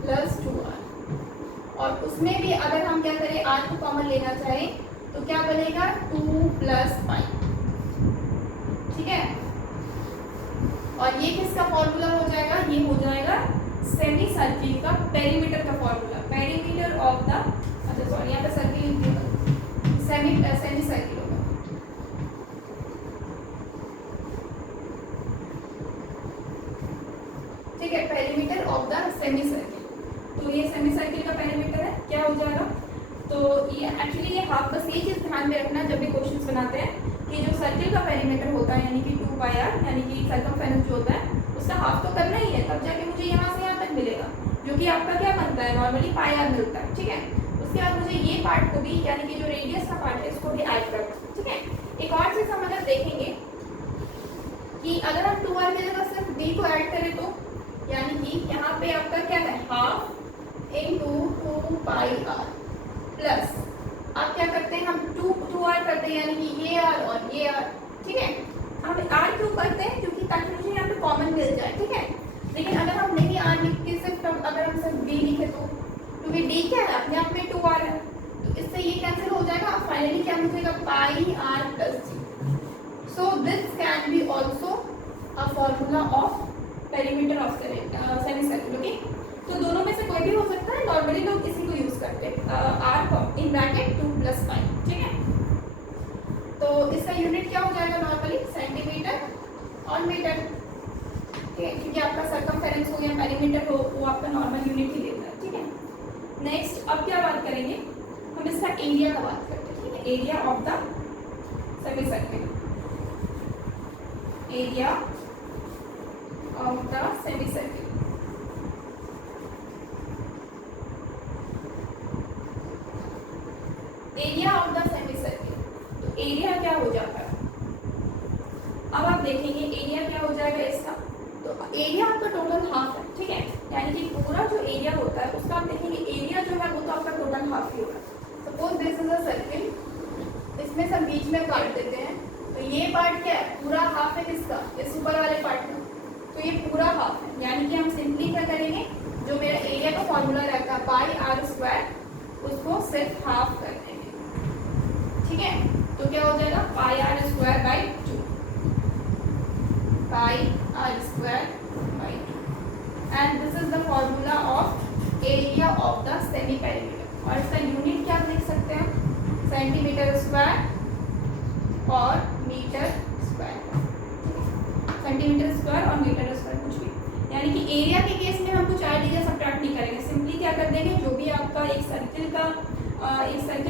प्लस 2r, और उसमें भी अगर हम क्या करें r को कॉमन लेना चाहें तो क्या बनेगा 2 प्लस पाई, ठीक है। और ये किसका फॉर्मूला हो जाएगा, ये हो जाएगा सेमी सर्किल का पेरीमीटर का फॉर्मूला, पेरीमीटर ऑफ द, अच्छा सॉरी यहाँ पे सर्किल सेमी सर्किल होगा, ठीक है, perimeter of the semi circle. तो ये सेमी सर्किल का पेरीमीटर है, क्या हो जाएगा, तो ये एक्चुअली ये हाफ, बस ये चीज़ ध्यान में रखना जब भी क्वेश्चंस बनाते हैं कि जो सर्किल का पेरीमीटर होता है यानी कि 2πr यानी कि सर्कमफेरेंस जो होता है उसका हाफ तो करना ही है, तब जाके मुझे यहाँ से यहाँ तक मिलेगा, जो कि आपका क्या बनता है नॉर्मली πr मिलता है, ठीक है। उसके बाद मुझे ये पार्ट को भी यानी कि जो रेडियस का पार्ट है इसको भी ऐड करना है, ठीक है। एक और चीज़ हम अगर देखेंगे कि अगर हम 2r की जगह सिर्फ d को ऐड करें तो यानी कि यहाँ पे आपका क्या है हाफ इंटू 2πr प्लस आप क्या करते हैं हम 2r करते हैं यानी कि ये r और ये r, ठीक है। हम r क्यों करते हैं, क्योंकि ताकि मुझे यहाँ पे कॉमन मिल जाए, ठीक है। लेकिन अगर हम नहीं r लिख के सिर्फ अगर हम सिर्फ d लिखे तो क्योंकि d क्या है अपने आप में 2r है, तो इससे ये कैंसिल हो जाएगा, अब फाइनली क्या मिलेगा πr plus g। So this can be also a formula of perimeter of semi circle, okay. तो दोनों में से कोई भी हो सकता है, नॉर्मली लोग इसी को यूज करते हैं r in bracket 2 plus pi, ठीक है। तो इसका यूनिट क्या हो जाएगा नॉर्मली सेंटीमीटर और मीटर, ठीक है, क्योंकि आपका सर्कमफेरेंस हो या पेरीमीटर हो वो आपका नॉर्मल यूनिट ही लेता है, ठीक है। नेक्स्ट अब क्या बात करेंगे, हम इसका एरिया का बात करते हैं, ठीक है। Area of the semi circle, area of the semi circle, area of the semi circle. तो एरिया क्या हो जाता है, अब आप देखेंगे एरिया क्या हो जाएगा इसका, तो एरिया आपका टोटल हाफ है, ठीक है, यानी कि पूरा जो एरिया होता है उसका आप देखेंगे एरिया जो है वो तो आपका टोटल हाफ ही होगा। Suppose this is a circle, इसमें सब बीच में काट देते हैं, तो ये पार्ट क्या है पूरा हाफ है किसका, इस ऊपर वाले पार्ट का, तो ये पूरा हाफ है, यानी कि हम सिंपली क्या करेंगे जो मेरा एरिया का फॉर्मूला रहता है πr² उसको सिर्फ हाफ कर देंगे, ठीक है। तो क्या हो जाएगा πr²/2, πr²/2, and this is the formula of area of the semi perimeter. और इसका यूनिट क्या लिख सकते हैं सेंटीमीटर स्क्वायर और मीटर स्क्वायर, सेंटीमीटर स्क्वायर और मीटर स्क्वायर कुछ भी, यानी कि एरिया के केस में हम कुछ ऐड या सब्ट्रैक्ट नहीं करेंगे, सिंपली क्या कर देंगे जो भी आपका एक सर्किल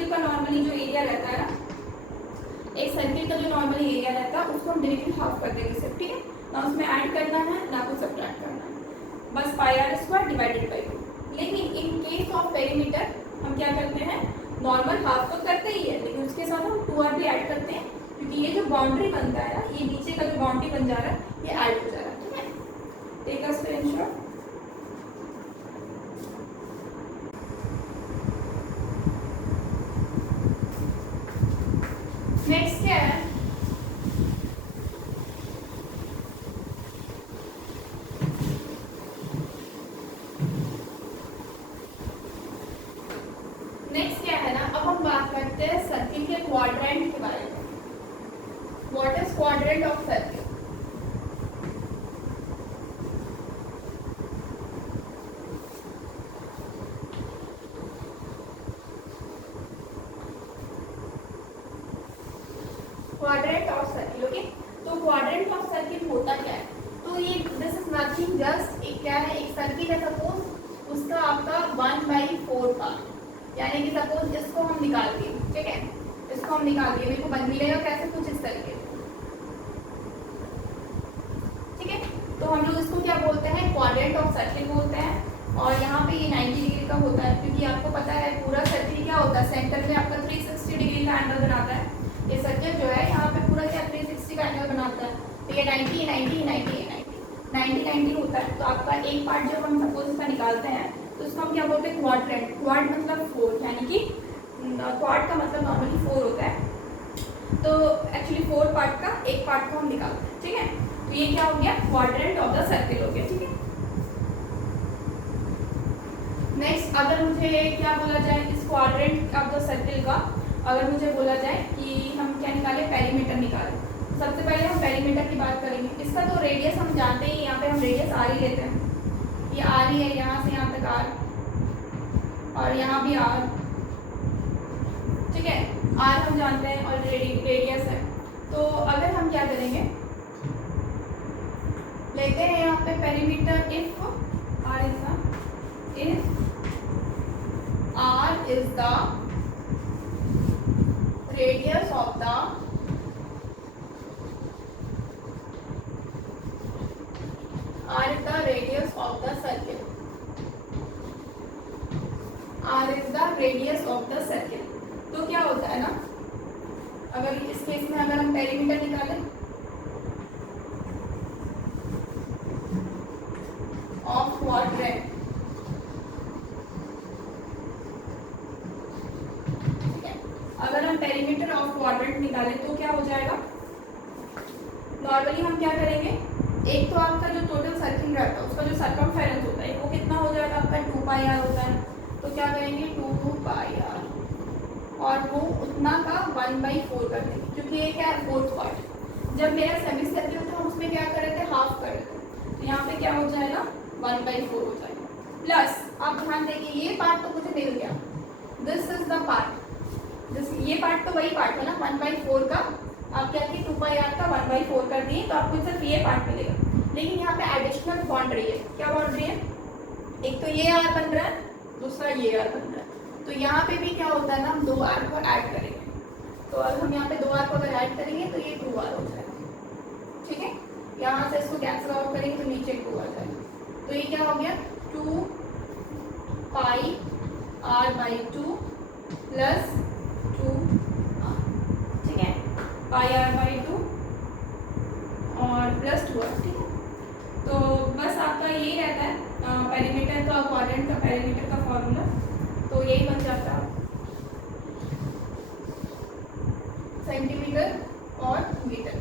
का नॉर्मली जो एरिया रहता है ना, एक सर्किल का जो नॉर्मली एरिया रहता है उसको हम डायरेक्टली हाफ कर देंगे सिर्फ, ठीक है, ना उसमें ऐड करना है ना कुछ सब्ट्रैक्ट करना है, बस πr² डिवाइडेड बाई 2। लेकिन इन केस ऑफ पेरीमीटर हम क्या करते हैं नॉर्मल हाफ तो करते ही है, लेकिन उसके साथ हम 2r भी ऐड करते हैं, क्योंकि ये जो बाउंड्री बनता है ना, ये नीचे का जो बाउंड्री बन जा रहा है ये ऐड हो जा रहा है, ठीक है। Take a screenshot. नेक्स्ट क्या है, नेक्स्ट क्या है ना, अब हम बात करते हैं सर्किल के क्वाड्रेंट के बारे में। What is quadrant of circle? Quadrant of circle, okay. तो क्वाड्रेंट ऑफ सर्किल होता क्या है? तो ये दिस इज नथिंग, जस्ट एक क्या है, एक सर्किल है सपोज, उसका आपका 1/4 पार्ट, यानी कि सपोज इसको हम निकाल दिए, ठीक है, इसको हम निकाल दिए, मेरे को बन मिलेगा कैसे, कुछ इस तरीके से, ठीक है। तो हम लोग इसको क्या बोलते हैं, क्वाड्रेंट ऑफ सर्किल बोलते हैं। और यहाँ पे ये 90 डिग्री का होता है, क्योंकि आपको पता है पूरा सर्किल क्या होता है, सेंटर में आपका 360 डिग्री का एंगल बनाता है। ये सर्किल जो है यहाँ पे पूरा क्या 360 का एंगल बनाता है, तो ये 90 90 90 90 90 होता है। तो आपका एक पार्ट जब हम सपोज इसका निकालते हैं तो उसको हम क्या बोलते हैं, क्वाड्रेंट। क्वाड मतलब 4, यानी कि क्वाड का मतलब नॉर्मली 4 होता है, तो एक्चुअली 4 पार्ट का एक पार्ट को हम निकालते हैं, ठीक है। तो ये क्या हो गया, क्वाड्रेंट ऑफ द सर्किल हो गया, ठीक है। नेक्स्ट अगर मुझे क्या बोला जाए इस क्वाड्रेंट ऑफ द सर्किल का, अगर मुझे बोला जाए कि हम क्या निकालें, पेरीमीटर निकालें, सबसे पहले हम पेरीमीटर की बात करेंगे। इसका तो रेडियस हम जानते ही, यहाँ पे हम रेडियस आर ही लेते हैं, ये आर ही है, यहाँ से यहाँ तक आर, और यहाँ भी आर, ठीक है, आर हम जानते हैं और रेडियस है। तो अगर हम क्या करेंगे, लेते हैं यहाँ पे perimeter, if r is the radius of the radius of the circle, r is the radius of the circle। तो क्या होता है ना, अगर इस केस में अगर हम पेरीमीटर निकालें ऑफ क्वाड्रेंट, अगर हम पेरीमीटर ऑफ क्वाड्रेंट निकालें तो क्या हो जाएगा, नॉर्मली हम क्या करेंगे, एक तो आपका जो टोटल सर्किल रहता है उसका जो सर्कमफेरेंस होता है वो कितना हो जाएगा, आपका 2πr होता है। तो क्या करेंगे 2πr, और वो उतना का 1/4 कर देंगे, क्योंकि ये क्या है 4th पार्ट। जब मेरा सेमी सर्किल था उसमें क्या कर रहे थे, हाफ कर रहे थे, तो यहाँ पे क्या हो जाएगा 1/4 हो जाएगा। प्लस आप ध्यान देंगे ये पार्ट तो मुझे मिल गया, दिस इज द पार्ट, ये पार्ट तो वही पार्ट है ना 1/4 का, आप क्या किए 2πr का 1/4 कर दिए, तो आपको सिर्फ ये पार्ट मिलेगा। लेकिन यहाँ पे एडिशनल बाउंड्री है, क्या बाउंड्री है, एक तो ये r बन रहा है, दूसरा ये r बन रहा है। तो यहाँ पे भी क्या होता है ना, हम 2r को ऐड करेंगे, तो अगर हम यहाँ पे 2r को अगर ऐड करेंगे तो ये 2r हो जाएगा, ठीक है। यहाँ से इसको कैंसिल आउट करेंगे तो नीचे 2 आ जाएगा। तो ये क्या हो गया 2πr/2 प्लस 2r, ठीक है, πr/2 और प्लस 2r, ठीक है। तो बस आपका यही रहता है पेरीमीटर का, क्वाड्रेंट का पेरीमीटर का फॉर्मूला, तो यही बन जाता है सेंटीमीटर और मीटर,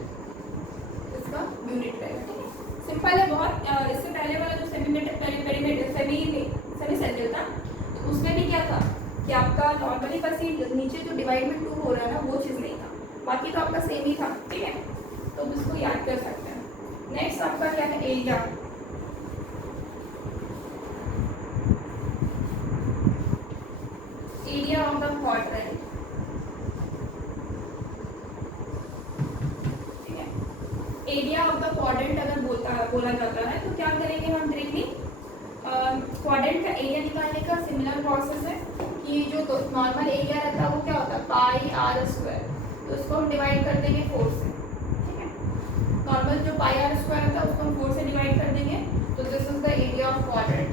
इसका यूनिट रहेगा, ठीक है। सिंपल है बहुत। इससे पहले वाला जो पेरीमीटर सेमी सर्किल था, तो उसमें भी क्या था कि आपका नॉर्मली बस ये नीचे जो डिवाइड में 2 हो रहा है ना, वो चीज़ नहीं था, बाकी तो आपका सेम ही था, ठीक है। तो उसको याद कर सकते हैं। नेक्स्ट आपका क्या है, area. Area of the quadrant, ठीक है। एरिया ऑफ द क्वाड्रेंट अगर बोला जाता है तो क्या करेंगे हम डायरेक्टली, क्वाड्रेंट का एरिया निकालने का सिमिलर प्रोसेस है कि जो नॉर्मल एरिया रहता है वो क्या होता है πr², तो उसको हम डिवाइड कर देंगे 4 से, ठीक है। नॉर्मल जो πr² रहता है उसको हम 4 से डिवाइड कर देंगे, तो this is the area of quadrant.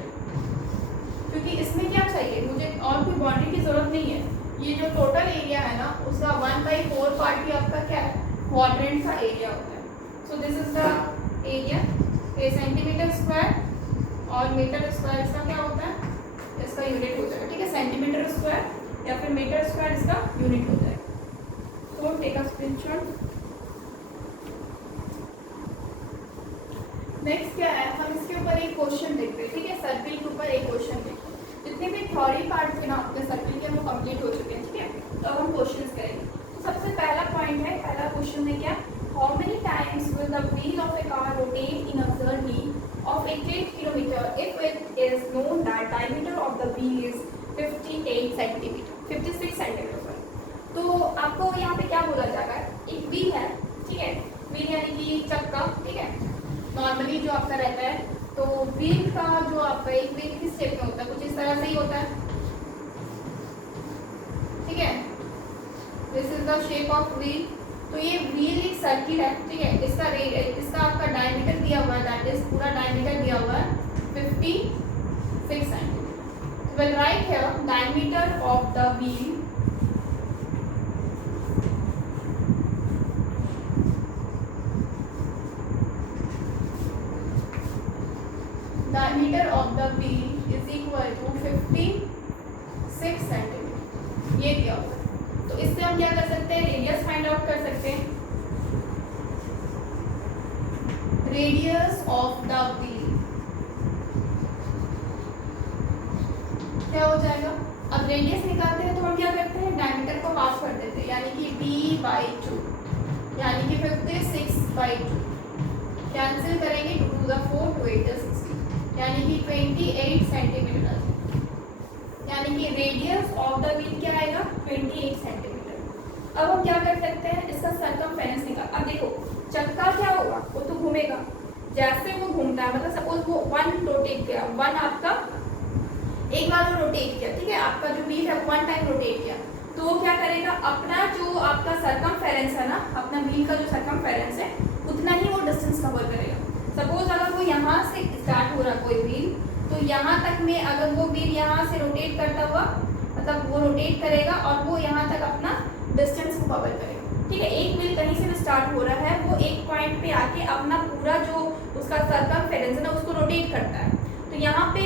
क्योंकि इसमें क्या चाहिए मुझे, और कोई बाउंड्री की जरूरत नहीं है, ये जो टोटल एरिया है ना उसका 1/4 पार्ट ही आपका क्या है, क्वाड्रेंट का एरिया होता है। So this is the area, ये सेंटीमीटर स्क्वायर और मीटर स्क्वायर इसका क्या होता है, इसका यूनिट हो जाएगा। ठीक है, सेंटीमीटर स्क्वायर या फिर मीटर स्क्वायर इसका यूनिट हो जाएगा। तो टेक अ स्क्रीनशॉट। नेक्स्ट क्या है, हम इसके ऊपर एक क्वेश्चन देखते हैं। ठीक है, सर्किल के ऊपर एक क्वेश्चन देखते हैं। जितने भी थ्योरी पार्ट्स है ना आपके सर्किल के वो कंप्लीट हो चुके हैं। ठीक है, तो अब हम क्वेश्चंस करेंगे। तो सबसे पहला पॉइंट है, पहला क्वेश्चन है क्या, how many times will the wheel of A car rotate in a journey of 88 kilometer if it is known that diameter of the wheel is 58 centimeter 56 centimeter। तो आपको यहाँ पे क्या बोला जाएगा, एक व्हील है। ठीक है, व्हील यानी कि चक्का। ठीक है, नॉर्मली जो आपका रहता है, तो व्हील का जो आपका एक व्हील किस शेप में होता है, कुछ इस तरह से ही होता है। ठीक है, this is the shape of wheel. तो ये व्हील एक सर्किल है। ठीक है, इसका आपका डायमीटर दिया हुआ है, दैट इज पूरा डायमीटर दिया हुआ है 56 centimetre. Will write here diameter of the wheel diameter of the wheel is equal to 56 centimetre, ये दिया हुआ है। तो इससे हम क्या कर सकते हैं, रेडियस फाइंड आउट कर सकते हैं। रेडियस ऑफ द व्हील क्या हो जाएगा, अब रेडियस निकालते हैं तो हम क्या करते हैं, डायमीटर को हाफ कर देते हैं, यानी कि b/2 यानी कि 56/2 कैंसिल करेंगे, 2 to the 4 2 8 60 यानी कि 28 सेंटीमीटर। यानी कि रेडियस ऑफ द व्हील क्या आएगा, 28 सेंटीमीटर। अब हम क्या कर सकते हैं, इसका सरकमफेरेंस निकाल। अब देखो चक्का क्या होगा, वो तो घूमेगा, जैसे वो घूमता है, मतलब सपोज वो 1 रोटेट किया, 1 आपका एक बार वो रोटेट किया। ठीक है, आपका जो व्हील है 1 टाइम रोटेट किया, तो वो क्या करेगा, अपना जो आपका सरकमफेरेंस है ना, अपना व्हील का जो सरकमफेरेंस है उतना ही वो डिस्टेंस कवर करेगा। सपोज अगर वो यहाँ से स्टार्ट हो रहा कोई व्हील, तो यहाँ तक में अगर वो व्हील यहाँ से रोटेट करता हुआ, मतलब वो रोटेट करेगा और वो यहाँ तक अपना डिस्टेंस को कवर करेगा। ठीक है, एक व्हील कहीं से भी स्टार्ट हो रहा है, वो एक पॉइंट पे आके अपना पूरा जो उसका सरकमफेरेंस है ना उसको रोटेट करता है। तो यहाँ पे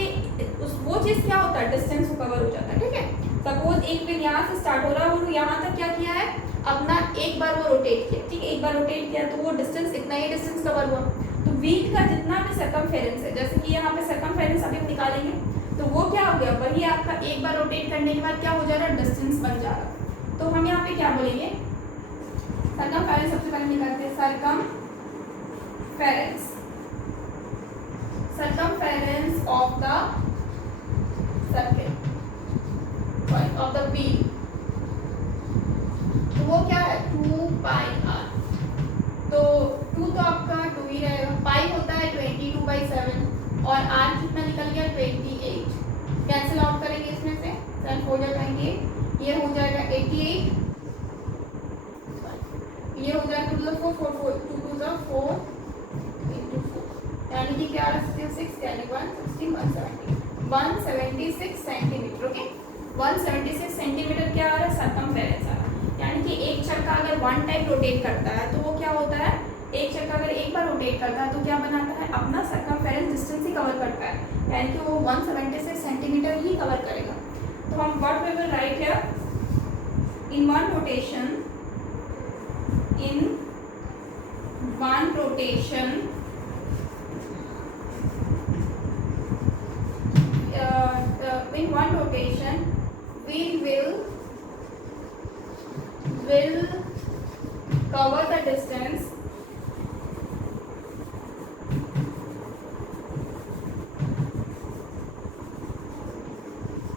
वो चीज़ क्या होता है, डिस्टेंस को कवर हो जाता है। ठीक है, सपोज एक व्हील यहाँ से स्टार्ट हो रहा है और यहाँ तक क्या किया है, अपना एक बार वो रोटेट किया। ठीक है, एक बार रोटेट किया तो वो डिस्टेंस, इतना ही डिस्टेंस कवर हुआ। तो व्हील का जितना भी सरकमफेरेंस है, जैसे कि यहाँ पे सरकमफेरेंस अभी हम निकालेंगे, तो वो क्या हो गया, वही आपका एक बार रोटेट करने के बाद क्या हो जा रहा है, डिस्टेंस बन जा रहा है। तो हम यहाँ पे क्या बोलेंगे, सरकमफेरेंस सबसे पहले निकालते हैं, circumference of the circle, of the wheel, तो वो क्या है 2πr। तो 2 तो आपका 2 ही रहेगा, पाई होता है 22/7 और r कितना निकल गया 28। कैंसिल आउट करेंगे इसमें से, 7 हो जाएगा 28, ये हो जाएगा 88, ये हो जाएगा 2 to the 4 2 to the 4 into 4 यानी कि क्या 66 यानी 176 सेंटीमीटर। ओके, 176 सेंटीमीटर क्या आ रहा है, सरकमफेरेंस आ रहा है। यानी कि एक चक्का अगर 1 टाइम रोटेट करता है तो वो क्या होता है, एक चक्का अगर एक बार रोटेट करता है तो क्या बनाता है, अपना सरकमफेरेंस डिस्टेंस ही कवर करता है, यानी कि वो 176 सेंटीमीटर ही कवर करेगा। तो हम what we will write here, in one rotation we will cover the distance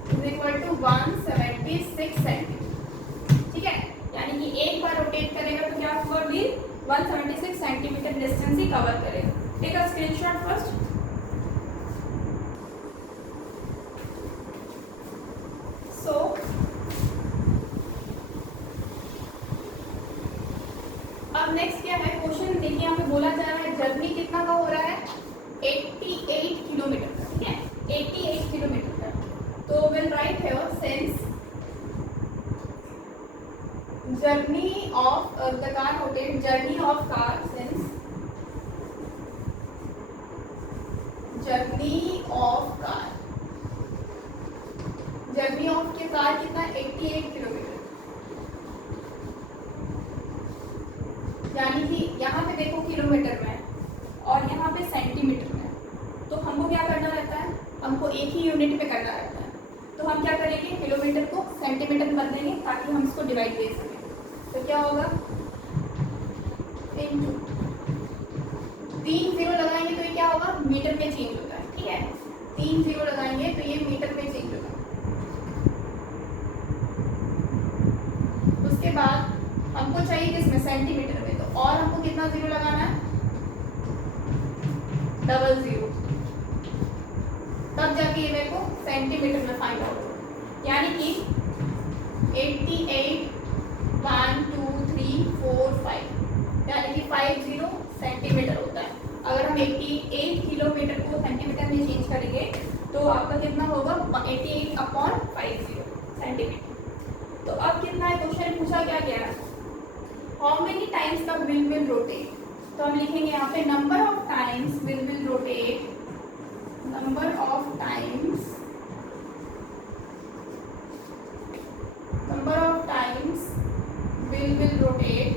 is equal to 176 centimetre. ठीक है, यानी कि एक बार रोटेट करेगा तो क्या होगा, व्हील 176 सेंटीमीटर डिस्टेंस ही कवर करेगा। Take a screenshot first. अब नेक्स्ट क्या है क्वेश्चन, देखिए यहाँ पे बोला जा रहा है जर्नी कितना का हो रहा है, 88 किलोमीटर का। ठीक है, 88 किलोमीटर का। तो will write here since journey of the car rotate, journey of car since journey of car, journey of के कार कितना 88 किलोमीटर, यानी कि यहाँ पे देखो किलोमीटर में और यहाँ पे सेंटीमीटर में, तो हमको क्या करना रहता है, हमको एक ही यूनिट में करना रहता है। तो हम क्या करेंगे, किलोमीटर को सेंटीमीटर में बदलेंगे ताकि हम इसको डिवाइड दे सकें। तो क्या होगा, इनटू 3 जीरो लगाएंगे तो ये क्या होगा, मीटर में चेंज होता है, ठीक है। 3 जीरो लगाएंगे तो ये मीटर में चेंज होगा। उसके बाद हमको चाहिए किसमें, सेंटीमीटर में, तो और हमको कितना जीरो लगाना है, डबल जीरो, तब जाके ये मेरे को सेंटीमीटर में फाइंड आउट होगा। यानी कि 88 1 2 3 4 5, यानी कि 50 सेंटीमीटर होता है। अगर हम 88 किलोमीटर को सेंटीमीटर में चेंज करेंगे तो आपका कितना होगा, 88/50 सेंटीमीटर। तो अब कितना है, क्वेश्चन पूछा क्या गया है, how many times the wheel will rotate. तो हम लिखेंगे यहाँ पे number of times wheel will rotate, number of times wheel will rotate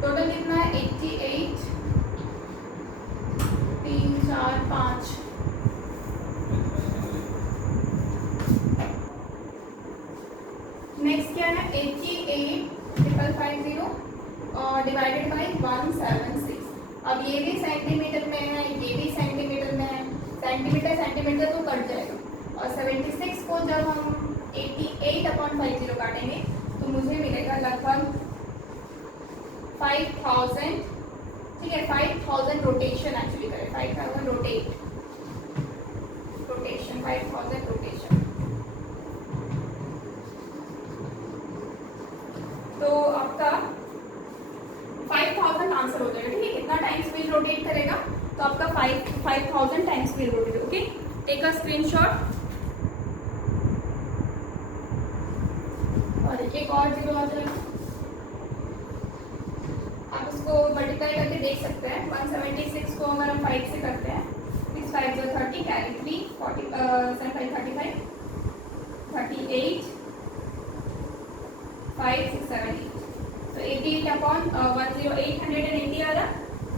total कितना है, 88 3 4 5, नेक्स्ट क्या है 88,550 और डिवाइडेड बाई 176। अब ये भी सेंटीमीटर में है, ये भी सेंटीमीटर में है, सेंटीमीटर तो कट जाएगा और 76 को जब हम 88/50 काटेंगे तो मुझे मिलेगा लगभग 5000, ठीक है, 5000 रोटेशन एक्चुअली करें, 5000 रोटेशन 5000 रोटेशन। तो आपका 5000 आंसर हो जाएगा, ठीक है। कितना टाइम्स व्हील रोटेट करेगा, तो आपका 5000 times wheel rotate, okay. Take a screenshot और एक और जीरो आ जाएगा, आप उसको मल्टीप्लाई करके देख सकते हैं। 176 को अगर हम 5 से करते हैं, 6 5 30, कैरी 3 40 7 5 35 38 5 6 7 8, तो 88/10 880 आ रहा।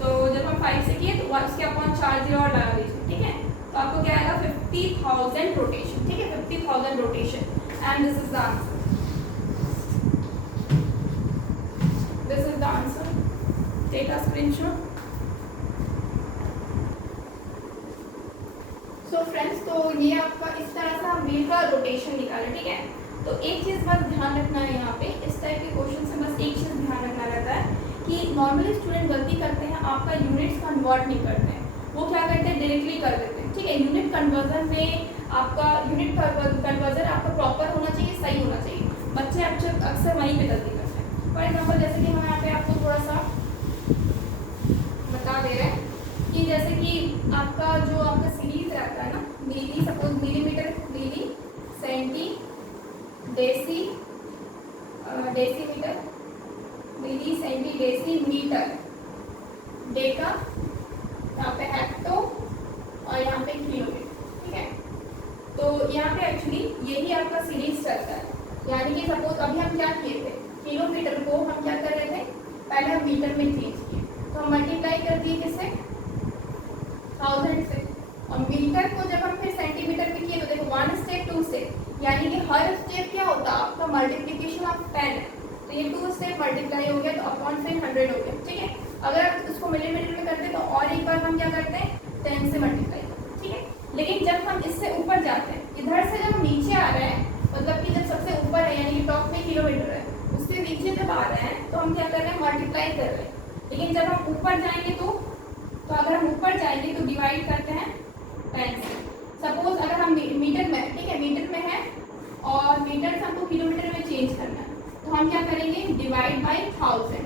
तो जब हम 5 से किए तो उसके अपॉन 4 जीरो और लगा दीजिए, ठीक है। तो आपको क्या आएगा, 50,000 रोटेशन, ठीक है, 50,000 rotation, and this is the answer, this is the answer. Take a screenshot. So friends, तो ये आपका इस तरह से हम व्हील का रोटेशन निकालें, ठीक है। तो एक चीज़ बस ध्यान रखना है, यहाँ पे इस टाइप के क्वेश्चन से बस एक चीज़ ध्यान रखना रहता है कि नॉर्मली स्टूडेंट गलती करते हैं, आपका यूनिट्स कन्वर्ट नहीं करते हैं, वो क्या करते हैं, डायरेक्टली कर देते हैं, ठीक है। यूनिट कन्वर्जन में आपका यूनिट कन्वर्जन आपका प्रॉपर होना चाहिए, सही होना चाहिए। बच्चे अक्सर वहीं पे गलती करते हैं। फॉर एग्जाम्पल जैसे कि हम यहाँ पे आपको थोड़ा सा बता दे रहे हैं कि जैसे कि आपका जो आपका सीरीज रहता है ना, मिली, सपोज मिलीमीटर, मिली, सेंटी, डेसी, डेसीमीटर, मिली, सेंटी, डेसी, मीटर, डेका, यहाँ पे हेक्टो और यहाँ पे किलोमीटर, ठीक है। तो यहाँ पे एक्चुअली यही आपका सीरीज चलता है, यानी कि सपोज अभी हम क्या किए थे, किलोमीटर को हम क्या कर रहे थे, पहले हम मीटर में चेंज किए, तो हम मल्टीप्लाई कर दिए किससे, 1000 से, और मीटर को जब हम फिर सेंटीमीटर में किए तो देखो 1 स्टेप 2 स्टेप, यानी कि हर स्टेप क्या होता है आपका मल्टीप्लिकेशन ऑफ 10 है, तो ये 2 स्टेप मल्टीप्लाई हो गया तो अपॉन से 100 हो गया, ठीक है। अगर आप उसको मिलीमीटर में करते तो और एक बार हम क्या करते हैं, 10 से मल्टीप्लाई करते हैं, ठीक है। लेकिन जब हम इससे ऊपर जाते हैं, इधर से जब नीचे आ रहे हैं, मतलब कि जब सबसे ऊपर है यानी कि टॉप में किलोमीटर है, उससे नीचे जब आ रहे हैं तो हम क्या कर रहे हैं, मल्टीप्लाई कर रहे हैं। लेकिन जब हम ऊपर जाएंगे तो अगर हम ऊपर जाएंगे तो डिवाइड करते हैं 10 से। सपोज अगर हम मीटर में, ठीक है, मीटर में है और मीटर से हमको किलोमीटर में चेंज करना है, तो हम हम क्या करेंगे, डिवाइड बाई 1000,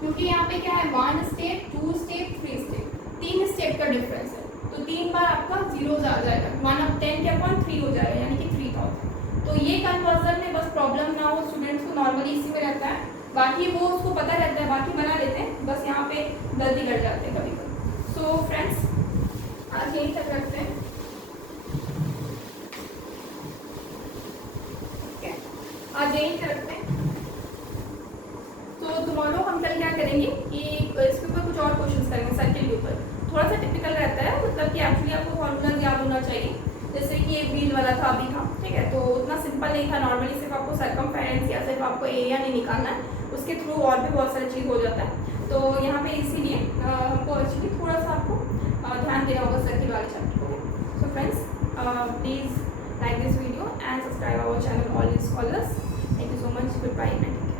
क्योंकि यहाँ पे क्या है 1 स्टेप 2 स्टेप 3 स्टेप, 3 स्टेप का डिफरेंस है, तो 3 बार आपका 0 आ जाएगा, 1/10 के अपॉन 3 हो जाएगा, यानी कि 3000। तो ये कन्वर्जन में बस प्रॉब्लम ना हो स्टूडेंट्स को, नॉर्मली इसी में रहता है, बाकी वो उसको पता रहता है, बाकी बना लेते हैं, बस यहाँ पे गलती कर जाते हैं कभी कभी। सो फ्रेंड्स आज यहीं तक रखते हैं, आज यहीं तक रखते हैं। तो टुमारो हम कल क्या करेंगे कि इसके ऊपर कुछ और क्वेश्चंस करेंगे, सर्किल के ऊपर, थोड़ा सा टिपिकल रहता है, मतलब कि एक्चुअली आपको फॉर्मूला याद होना चाहिए, जैसे कि एक व्हील वाला था अभी था, ठीक है, तो उतना सिंपल नहीं था, नॉर्मली सिर्फ आपको सर्कमफेरेंस या सिर्फ आपको एरिया नहीं निकालना है, उसके थ्रू और भी बहुत सारी चीज़ हो जाता है। तो यहाँ पे इसीलिए हमको एक्चुअली थोड़ा सा आपको ध्यान देना होगा सर्किल वाले चैप्टर को। So friends please like this video and subscribe our channel all scholars. Thank you so much, good bye and